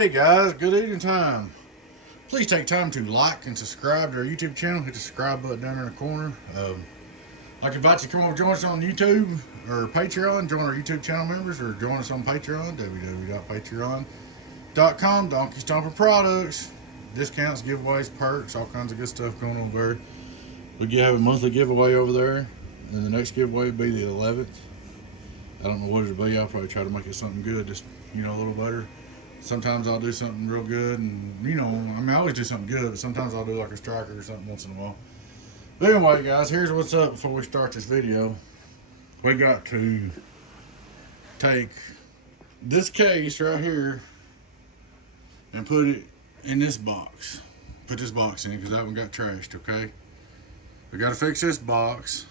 Alrighty guys, good evening time. Please take time to like and subscribe to our YouTube channel. Hit the subscribe button down in the corner. I'd like to invite you to come over and join us on YouTube or Patreon. Join our YouTube channel members or join us on Patreon, www.patreon.com, donkeystomperproducts. Discounts, giveaways, perks, all kinds of good stuff going on there. We have a monthly giveaway over there, and the next giveaway will be the 11th. I don't know what it'll be. I'll probably try to make it something good, just, a little better. Sometimes I'll do something real good, and, I always do something good, but sometimes I'll do like a striker or something once in a while. But anyway, guys, here's what's up before we start this video. We got to take this case right here and put it in this box. Put this box in, because that one got trashed, okay? We got to fix this box.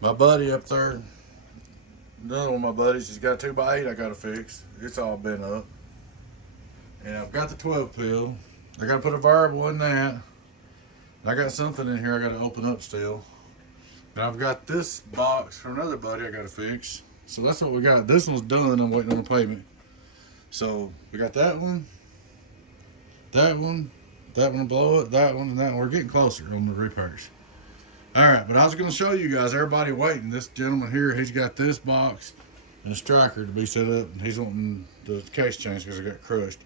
My buddy up there, another one of my buddies, he's got a 2x8 I got to fix. It's all bent up. And I've got the 12 pill. I got to put a variable in that. I got something in here I got to open up still. And I've got this box from another buddy I got to fix. So that's what we got. This one's done. I'm waiting on the payment. So we got that one, that one below it, that one, and that one. We're getting closer on the repairs. Alright, but I was going to show you guys, everybody waiting. This gentleman here, he's got this box and a striker to be set up, and he's wanting the case changed because it got crushed.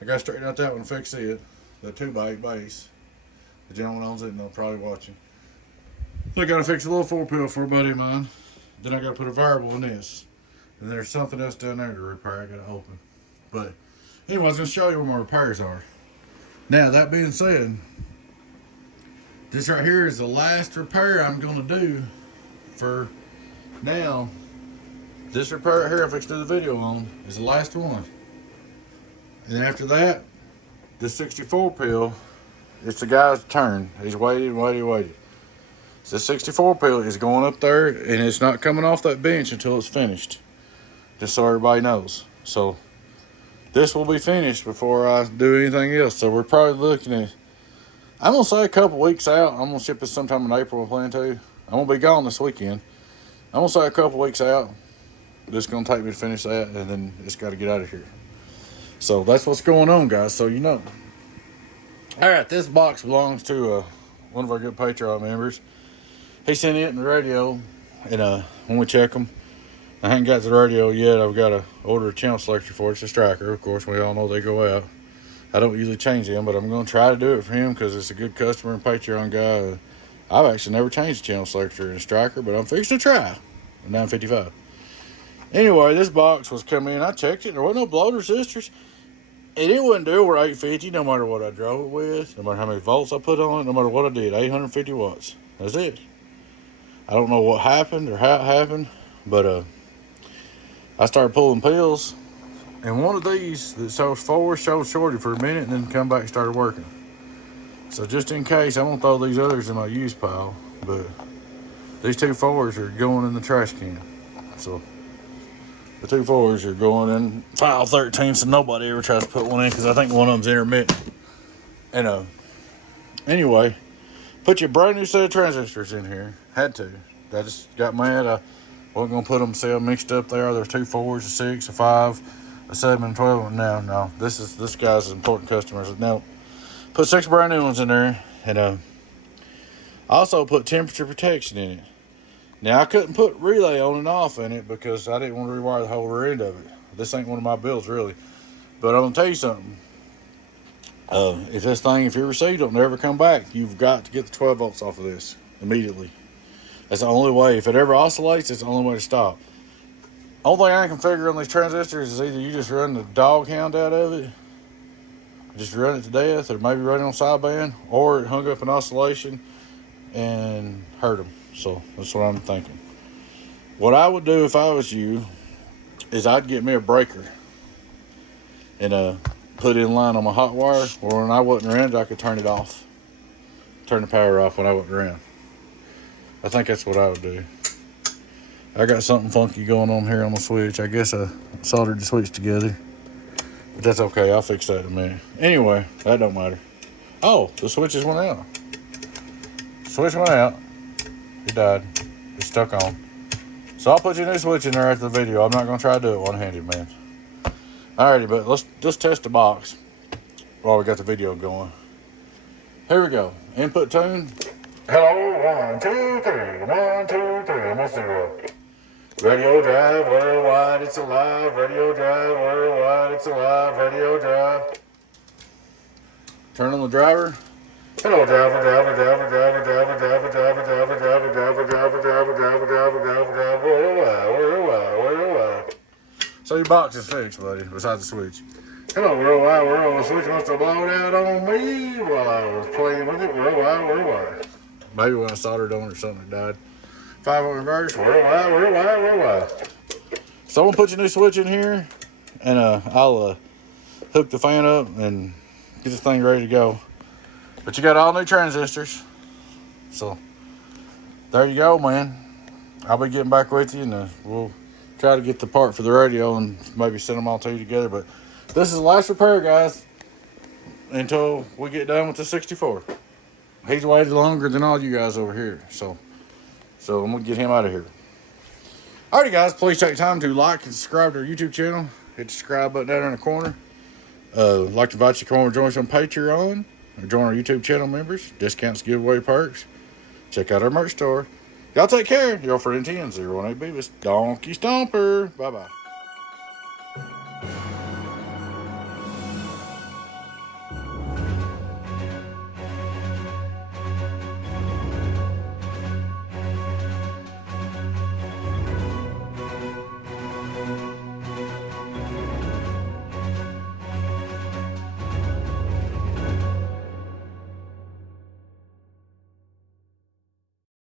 I got to straighten out that one and fix it, the 2x8 base. The gentleman owns it, and they'll probably watch it. So I got to fix a little 4-pill for a buddy of mine. Then I got to put a variable in this. And there's something else down there to repair I got to open. But anyway, I was going to show you where my repairs are. Now, that being said, this right here is the last repair I'm going to do for now. This repair right here I fixed to do the video on is the last one. And then after that, this 64 pill, it's the guy's turn. He's waited. So the 64 pill is going up there, and it's not coming off that bench until it's finished. Just so everybody knows. So this will be finished before I do anything else. So we're probably looking at, I'm going to say a couple weeks out. I'm going to ship this sometime in April, I plan to. I'm going to be gone this weekend. I'm going to say a couple weeks out. It's going to take me to finish that, and then it's got to get out of here. So that's what's going on, guys, so you know. Alright, this box belongs to one of our good Patreon members. He sent it in the radio, and when we check them, I haven't got to the radio yet. I've got to order a channel selector for it. It's a striker, of course. We all know they go out. I don't usually change them, but I'm going to try to do it for him because it's a good customer and Patreon guy. I've actually never changed a channel selector in a striker, but I'm fixing to try. A 955. Anyway, this box was coming in. I checked it. There wasn't no bloat resistors. And it wouldn't do over 850 no matter what I drove it with, no matter how many volts I put on it, no matter what I did. 850 watts. That's it. I don't know what happened or how it happened, but I started pulling pills. And one of these that shows forward showed shorted for a minute and then come back and started working. So just in case, I'm going to throw these others in my use pile. But these two forwards are going in the trash can. So the two forwards are going in file 13, so nobody ever tries to put one in because I think one of them's intermittent. And anyway, put your brand new set of transistors in here. Had to. I just got mad. I wasn't going to put them cell mixed up there. There's 2 4s, a 6, a 5, a 7, and 12. No. This guy's an important customer. So no. Put 6 brand new ones in there. And also put temperature protection in it. Now, I couldn't put relay on and off in it because I didn't want to rewire the whole rear end of it. This ain't one of my builds, really. But I'm going to tell you something. If your receiver don't never come back, you've got to get the 12 volts off of this immediately. That's the only way. If it ever oscillates, it's the only way to stop. Only thing I can figure on these transistors is either you just run the dog hound out of it, just run it to death, or maybe run it on sideband, or it hung up an oscillation and hurt them. So that's what I'm thinking. What I would do if I was you is I'd get me a breaker and put it in line on my hot wire, or when I wasn't around, I could turn it off. Turn the power off when I wasn't around. I think that's what I would do. I got something funky going on here on the switch. I guess I soldered the switch together. But that's okay. I'll fix that in a minute. Anyway, that don't matter. Oh, the switches went out. Switch went out. It died. It's stuck on. So I'll put your new switch in there after the video. I'm not going to try to do it one-handed, man. Alrighty, but let's just test the box while we got the video going. Here we go. Input tune. Hello, 1, 2, 3, 1, 2, 3. Let's do it. Radio drive worldwide, it's alive. Radio drive worldwide, it's alive. Radio drive. Turn on the driver. Hello, driver, driver, driver, driver, driver, driver, driver, driver, driver, driver, driver, driver, driver, driver, driver, driver, worldwide, worldwide, worldwide. So your box is fixed, buddy, besides the switch. Hello, worldwide, worldwide. The switch must have blown out on me while I was playing with it. Worldwide, worldwide. Maybe when I soldered on it or something, it died. 5-volt reverse. Worldwide, worldwide, worldwide. So I'm gonna put your new switch in here, and I'll hook the fan up and get this thing ready to go. But you got all new transistors, so there you go, man. I'll be getting back with you, and we'll try to get the part for the radio and maybe send them all to you together. But this is the last repair, guys, until we get done with the 64. He's waited longer than all you guys over here, so I'm gonna get him out of here. Alrighty, guys, please take time to like and subscribe to our YouTube channel. Hit the subscribe button down in the corner. I'd like to invite you to come over and join us on Patreon, or join our YouTube channel members, discounts, giveaway perks. Check out our merch store. Y'all take care. Your friend 10-018 Beavis, Donkey Stomper. Bye-bye.